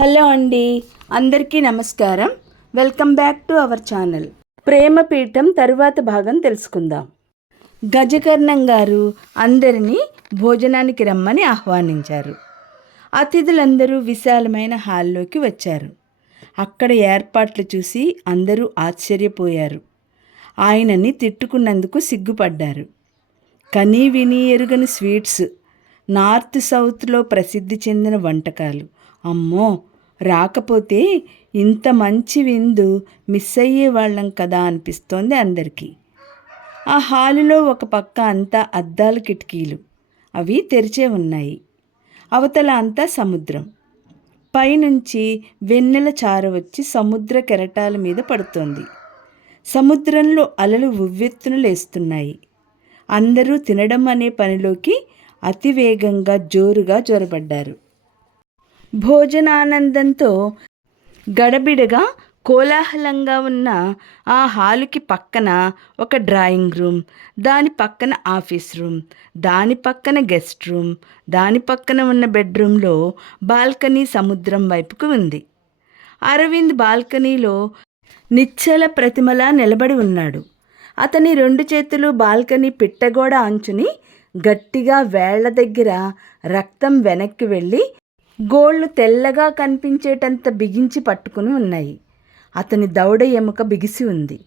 Hello అండి. అందరికీ నమస్కారం. Welcome back to our channel. ప్రేమపీఠం తరువాత భాగం తెలుసుకుందాం. గజకర్ణం గారు అందరినీ భోజనానికి రమ్మని ఆహ్వానించారు. అతిథులందరూ విశాలమైన హాల్లోకి వచ్చారు. అక్కడ ఏర్పాట్లు చూసి అందరూ ఆశ్చర్యపోయారు. ఆయనని తిట్టుకున్నందుకు సిగ్గుపడ్డారు. కనీ విని ఎరుగని స్వీట్స్ నార్త్ సౌత్లో ప్రసిద్ధి చెందిన వంటకాలు. అమ్మో! రాకపోతే ఇంత మంచి విందు మిస్ అయ్యే వాళ్ళం కదా అనిపిస్తోంది అందరికీ. ఆ హాలులో ఒక పక్క అంతా అద్దాల కిటికీలు. అవి తెరిచే ఉన్నాయి. అవతల అంతా సముద్రం. పైనుంచి వెన్నెల చార వచ్చి సముద్ర కెరటాల మీద పడుతోంది. సముద్రంలో అలలు ఉవ్వెత్తున లేస్తున్నాయి. అందరూ తినడం అనే పనిలోకి అతివేగంగా జోరుగా జొరబడ్డారు. భోజనానందంతో గడబిడగా కోలాహలంగా ఉన్న ఆ హాలుకి పక్కన ఒక డ్రాయింగ్ రూమ్ దాని పక్కన ఆఫీస్ రూమ్ దాని పక్కన గెస్ట్ రూమ్ దాని పక్కన ఉన్న బెడ్రూమ్లో బాల్కనీ సముద్రం వైపుకు ఉంది. అరవింద్ బాల్కనీలో నిశ్చల ప్రతిమలా నిలబడి ఉన్నాడు. అతని రెండు చేతులు బాల్కనీ పిట్టగోడ అంచుని గట్టిగా వేళ్ళ దగ్గర రక్తం వెనక్కి వెళ్ళి గోళ్ళు తెల్లగా కనిపించేటంత బిగించి పట్టుకుని ఉన్నాయి. అతని దౌడ ఎముక బిగిసి ఉంది.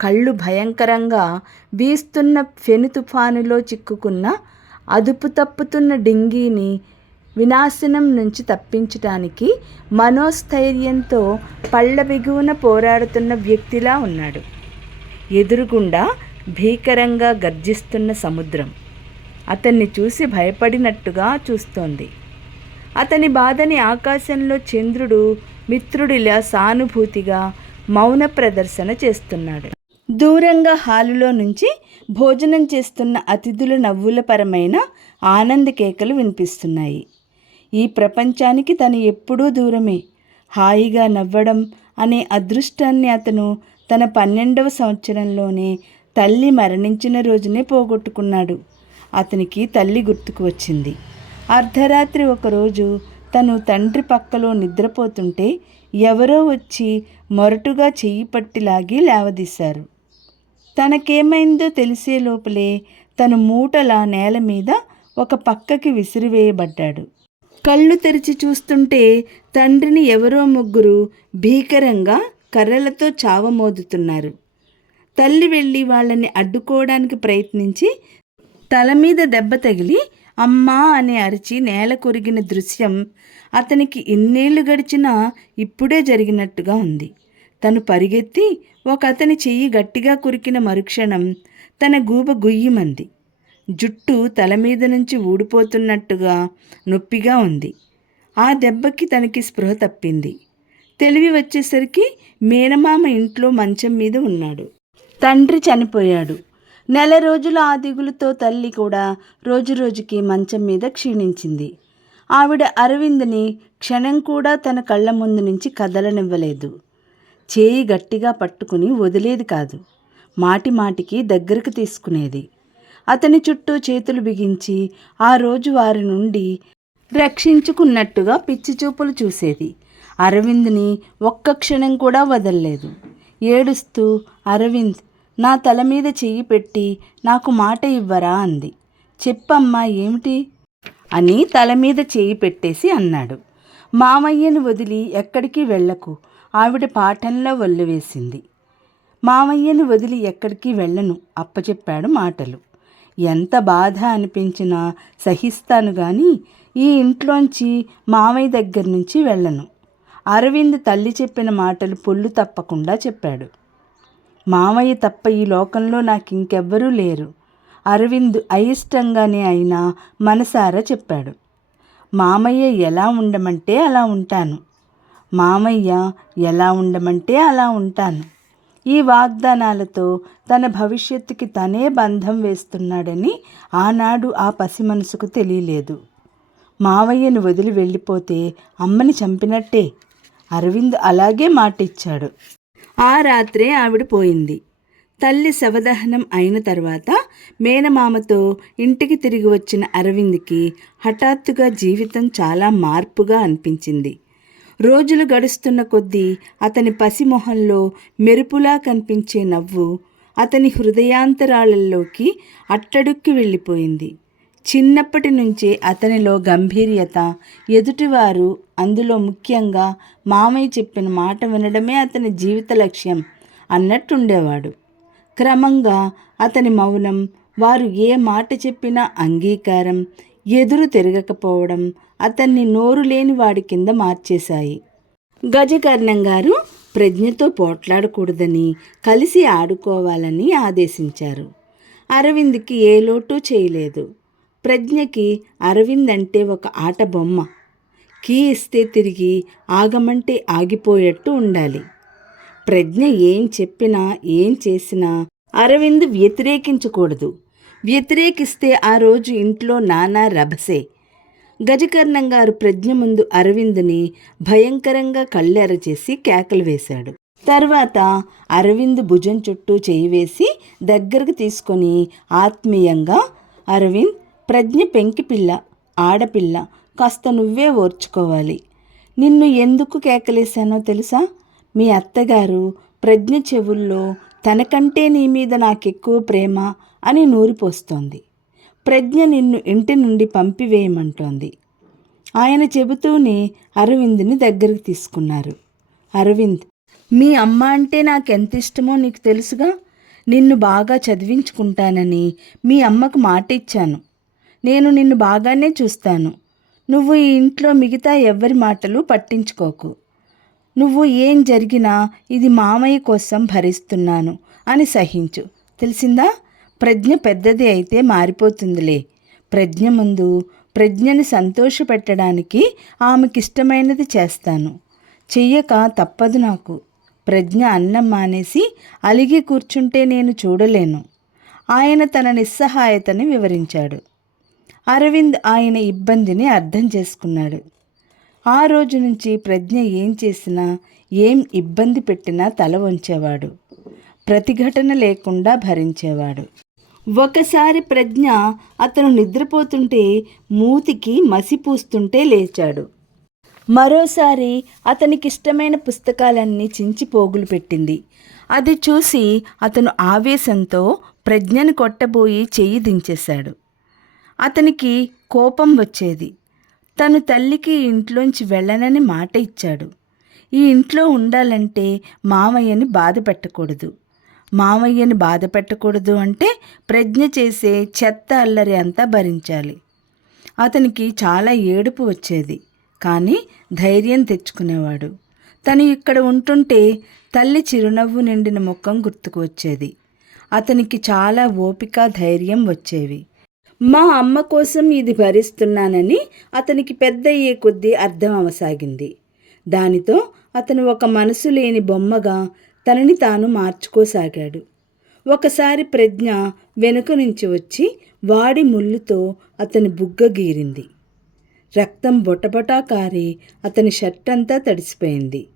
కళ్ళు భయంకరంగా వీస్తున్న ఫెను తుఫానులో చిక్కుకున్న అదుపు తప్పుతున్న డింగీని వినాశనం నుంచి తప్పించటానికి మనోస్థైర్యంతో పళ్ళ బిగువున పోరాడుతున్న వ్యక్తిలా ఉన్నాడు. ఎదురుగుండా భీకరంగా గర్జిస్తున్న సముద్రం. అతన్ని చూసి భయపడినట్టుగా చూస్తోంది. అతని బాధని ఆకాశంలో చంద్రుడు మిత్రుడిలా సానుభూతిగా మౌన ప్రదర్శన చేస్తున్నాడు. దూరంగా హాలులో నుంచి భోజనం చేస్తున్న అతిథుల నవ్వులపరమైన ఆనంద కేకలు వినిపిస్తున్నాయి. ఈ ప్రపంచానికి తను ఎప్పుడూ దూరమే. హాయిగా నవ్వడం అనే అదృష్టాన్ని అతను తన పన్నెండవ సంవత్సరంలోనే తల్లి మరణించిన రోజునే పోగొట్టుకున్నాడు. అతనికి తల్లి గుర్తుకు వచ్చింది. అర్ధరాత్రి ఒకరోజు తను తండ్రి పక్కలో నిద్రపోతుంటే ఎవరో వచ్చి మొరటుగా చెయ్యి పట్టి లాగి లేవదీశారు. తనకేమైందో తెలిసే లోపలే తను మూటలా నేల మీద ఒక పక్కకి విసిరివేయబడ్డాడు. కళ్ళు తెరిచి చూస్తుంటే తండ్రిని ఎవరో ముగ్గురు భీకరంగా కర్రలతో చావమోదుతున్నారు. తల్లి వెళ్ళి వాళ్ళని అడ్డుకోవడానికి ప్రయత్నించి తల మీద దెబ్బ తగిలి అమ్మా అని అరిచి నేల కొరిగిన దృశ్యం అతనికి ఎన్నేళ్ళు గడిచినా ఇప్పుడే జరిగినట్టుగా ఉంది. తను పరిగెత్తి ఒక అతని చెయ్యి గట్టిగా కురికిన మరుక్షణం తన గూబ గుయ్యిమంది. జుట్టు తల మీద నుంచి ఊడిపోతున్నట్టుగా నొప్పిగా ఉంది. ఆ దెబ్బకి తనకి స్పృహ తప్పింది. తెలివి వచ్చేసరికి మేనమామ ఇంట్లో మంచం మీద ఉన్నాడు. తండ్రి చనిపోయాడు. నెల రోజుల ఆ దిగులుతో తల్లి కూడా రోజురోజుకి మంచం మీద క్షీణించింది. ఆవిడ అరవింద్ని క్షణం కూడా తన కళ్ళ ముందు నుంచి కదలనివ్వలేదు. చేయి గట్టిగా పట్టుకుని వదిలేది కాదు. మాటి మాటికి దగ్గరకు తీసుకునేది. అతని చుట్టూ చేతులు బిగించి ఆ రోజు వారి నుండి రక్షించుకున్నట్టుగా పిచ్చి చూపులు చూసేది. అరవింద్ని ఒక్క క్షణం కూడా వదల్లేదు. ఏడుస్తూ అరవింద్ నా తల మీద చెయ్యి పెట్టి నాకు మాట ఇవ్వరా అంది. చెప్పమ్మా ఏమిటి? అని తల మీద చేయి పెట్టేసి అన్నాడు. మామయ్యను వదిలి ఎక్కడికి వెళ్ళకు ఆవిడ పాఠంలో వల్లివేసింది మామయ్యను వదిలి ఎక్కడికి వెళ్ళను అప్పచెప్పాడు మాటలు. ఎంత బాధ అనిపించినా సహిస్తాను కానీ ఈ ఇంట్లోంచి మామయ్య దగ్గర నుంచి వెళ్ళను. అరవింద్ తల్లి చెప్పిన మాటలు పొల్లు తప్పకుండా చెప్పాడు. మామయ్య తప్ప ఈ లోకంలో నాకు ఇంకెవ్వరూ లేరు. అరవింద్ అయిష్టంగానే అయినా మనసారా చెప్పాడు. మామయ్య ఎలా ఉండమంటే అలా ఉంటాను. మామయ్య ఎలా ఉండమంటే అలా ఉంటాను. ఈ వాగ్దానాలతో తన భవిష్యత్తుకి తనే బంధం వేస్తున్నాడని ఆనాడు ఆ పసి మనసుకు తెలియలేదు. మావయ్యను వదిలి వెళ్ళిపోతే అమ్మని చంపినట్టే. అరవింద్ అలాగే మాటిచ్చాడు. ఆ రాత్రే ఆవిడ పోయింది. తల్లి శవదహనం అయిన తర్వాత మేనమామతో ఇంటికి తిరిగి వచ్చిన అరవింద్కి హఠాత్తుగా జీవితం చాలా మార్పుగా అనిపించింది. రోజులు గడుస్తున్న కొద్దీ అతని పసిమొహంలో మెరుపులా కనిపించే నవ్వు అతని హృదయాంతరాలలోకి అట్టడుక్కి వెళ్ళిపోయింది. చిన్నప్పటి నుంచే అతనిలో గంభీర్యత ఎదుటివారు అందులో ముఖ్యంగా మామయ్య చెప్పిన మాట వినడమే అతని జీవిత లక్ష్యం అన్నట్టుండేవాడు. క్రమంగా అతని మౌనం వారు ఏ మాట చెప్పినా అంగీకారం ఎదురు తిరగకపోవడం అతన్ని నోరు లేని వాడి కింద మార్చేశాయి. గజకర్ణం గారు ప్రజ్ఞతో పోట్లాడకూడదని కలిసి ఆడుకోవాలని ఆదేశించారు. అరవింద్కి ఏ లోటు చేయలేదు. ప్రజ్ఞకి అరవింద్ అంటే ఒక ఆట బొమ్మ. కీ ఇస్తే తిరిగి ఆగమంటే ఆగిపోయేట్టు ఉండాలి. ప్రజ్ఞ ఏం చెప్పినా ఏం చేసినా అరవింద్ వ్యతిరేకించకూడదు. వ్యతిరేకిస్తే ఆ రోజు ఇంట్లో నానా రభసే. గజకర్ణం గారు ప్రజ్ఞ ముందు అరవింద్ని భయంకరంగా కళ్ళెరచేసి కేకలు వేశాడు. తర్వాత అరవింద్ భుజం చుట్టూ చేయి వేసి దగ్గరకు తీసుకొని ఆత్మీయంగా అరవింద్ ప్రజ్ఞ పెంకిపిల్ల ఆడపిల్ల కాస్త నువ్వే ఓర్చుకోవాలి. నిన్ను ఎందుకు కేకలేశానో తెలుసా? మీ అత్తగారు ప్రజ్ఞ చెవుల్లో తనకంటే నీ మీద నాకెక్కువ ప్రేమ అని నూరిపోస్తోంది. ప్రజ్ఞ నిన్ను ఇంటి నుండి పంపివేయమంటోంది. ఆయన చెబుతూనే అరవింద్ని దగ్గరికి తీసుకున్నారు. అరవింద్ మీ అమ్మ అంటే నాకెంత ఇష్టమో నీకు తెలుసుగా? నిన్ను బాగా చదివించుకుంటానని మీ అమ్మకు మాట ఇచ్చాను నేను నిన్ను బాగానే చూస్తాను. నువ్వు ఈ ఇంట్లో మిగతా ఎవ్వరి మాటలు పట్టించుకోకు. నువ్వు ఏం జరిగినా ఇది మామయ్య కోసం భరిస్తున్నాను అని సహించు. తెలిసిందా? ప్రజ్ఞ పెద్దది అయితే మారిపోతుందిలే. ప్రజ్ఞ ముందు ప్రజ్ఞని సంతోషపెట్టడానికి ఆమెకిష్టమైనది చేస్తాను. చెయ్యక తప్పదు నాకు. ప్రజ్ఞ అన్నం మానేసి అలిగి కూర్చుంటే నేను చూడలేను. ఆయన తన నిస్సహాయతని వివరించాడు. అరవింద్ ఆయన ఇబ్బందిని అర్థం చేసుకున్నాడు. ఆ రోజు నుంచి ప్రజ్ఞ ఏం చేసినా ఏం ఇబ్బంది పెట్టినా తల వంచేవాడు. ప్రతిఘటన లేకుండా భరించేవాడు. ఒకసారి ప్రజ్ఞ అతను నిద్రపోతుంటే మూతికి మసి పూస్తుంటే లేచాడు. మరోసారి అతనికి ఇష్టమైన పుస్తకాలన్నీ చించి పోగులు పెట్టింది. అది చూసి అతను ఆవేశంతో ప్రజ్ఞను కొట్టబోయి చెయ్యి దించేశాడు. అతనికి కోపం వచ్చేది. తను తల్లికి ఇంట్లోంచి వెళ్ళనని మాట ఇచ్చాడు. ఈ ఇంట్లో ఉండాలంటే మామయ్యని బాధ పెట్టకూడదు. మామయ్యని బాధ పెట్టకూడదు అంటే ప్రజ్ఞ చేసే చెత్త అల్లరి అంతా భరించాలి. అతనికి చాలా ఏడుపు వచ్చేది. కానీ ధైర్యం తెచ్చుకునేవాడు. తను ఇక్కడ ఉంటుంటే తల్లి చిరునవ్వు నిండిన ముఖం గుర్తుకు వచ్చేది. అతనికి చాలా ఓపిక ధైర్యం వచ్చేవి. మా అమ్మ కోసం ఇది భరిస్తున్నానని అతనికి పెద్ద అయ్యే కొద్దీ అర్థం అవసాగింది. దానితో అతను ఒక మనసు లేని బొమ్మగా తనని తాను మార్చుకోసాగాడు. ఒకసారి ప్రజ్ఞ వెనుక నుంచి వచ్చి వాడి ముళ్ళుతో అతని బుగ్గ గీరింది. రక్తం బొటబొటా కారి అతని షర్ట్ అంతా తడిసిపోయింది.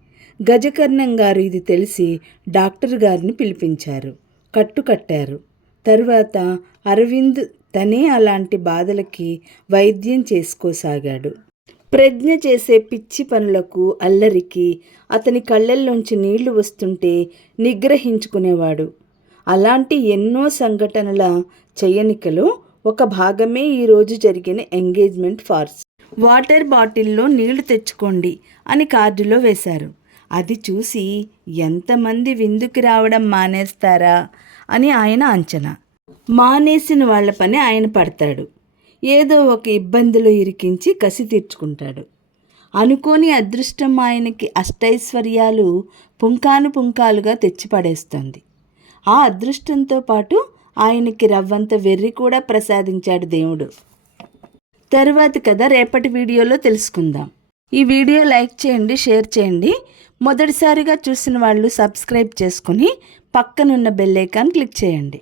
గజకర్ణం గారు ఇది తెలిసి డాక్టర్ గారిని పిలిపించారు. కట్టు కట్టారు. తరువాత అరవింద్ తనే అలాంటి బాధలకి వైద్యం చేసుకోసాగాడు. ప్రజ్ఞ చేసే పిచ్చి పనులకు అల్లరికి అతని కళ్ళల్లోంచి నీళ్ళు వస్తుంటే నిగ్రహించుకునేవాడు. అలాంటి ఎన్నో సంఘటనల చేయనికలో ఒక భాగమే ఈరోజు జరిగిన ఎంగేజ్మెంట్ ఫార్స్. వాటర్ బాటిల్లో నీళ్ళు తెచ్చుకోండి అని కార్డులో వేశారు. అది చూసి ఎంతమంది విందుకి రావడం మానేస్తారా? అని ఆయన అంచనా. మానేసిన వాళ్ళ పని ఆయన పడతాడు. ఏదో ఒక ఇబ్బందిలో ఇరికించి కసి తీర్చుకుంటాడు. అనుకోని అదృష్టం ఆయనకి అష్టైశ్వర్యాలు పుంకాను పుంకాలుగా తెచ్చిపడేస్తుంది. ఆ అదృష్టంతో పాటు ఆయనకి రవ్వంత వెర్రి కూడా ప్రసాదించాడు దేవుడు. తరువాత కథ రేపటి వీడియోలో తెలుసుకుందాం. ఈ వీడియో లైక్ చేయండి షేర్ చేయండి. మొదటిసారిగా చూసిన వాళ్ళు సబ్స్క్రైబ్ చేసుకుని పక్కనున్న బెల్ ఐకాన్ క్లిక్ చేయండి.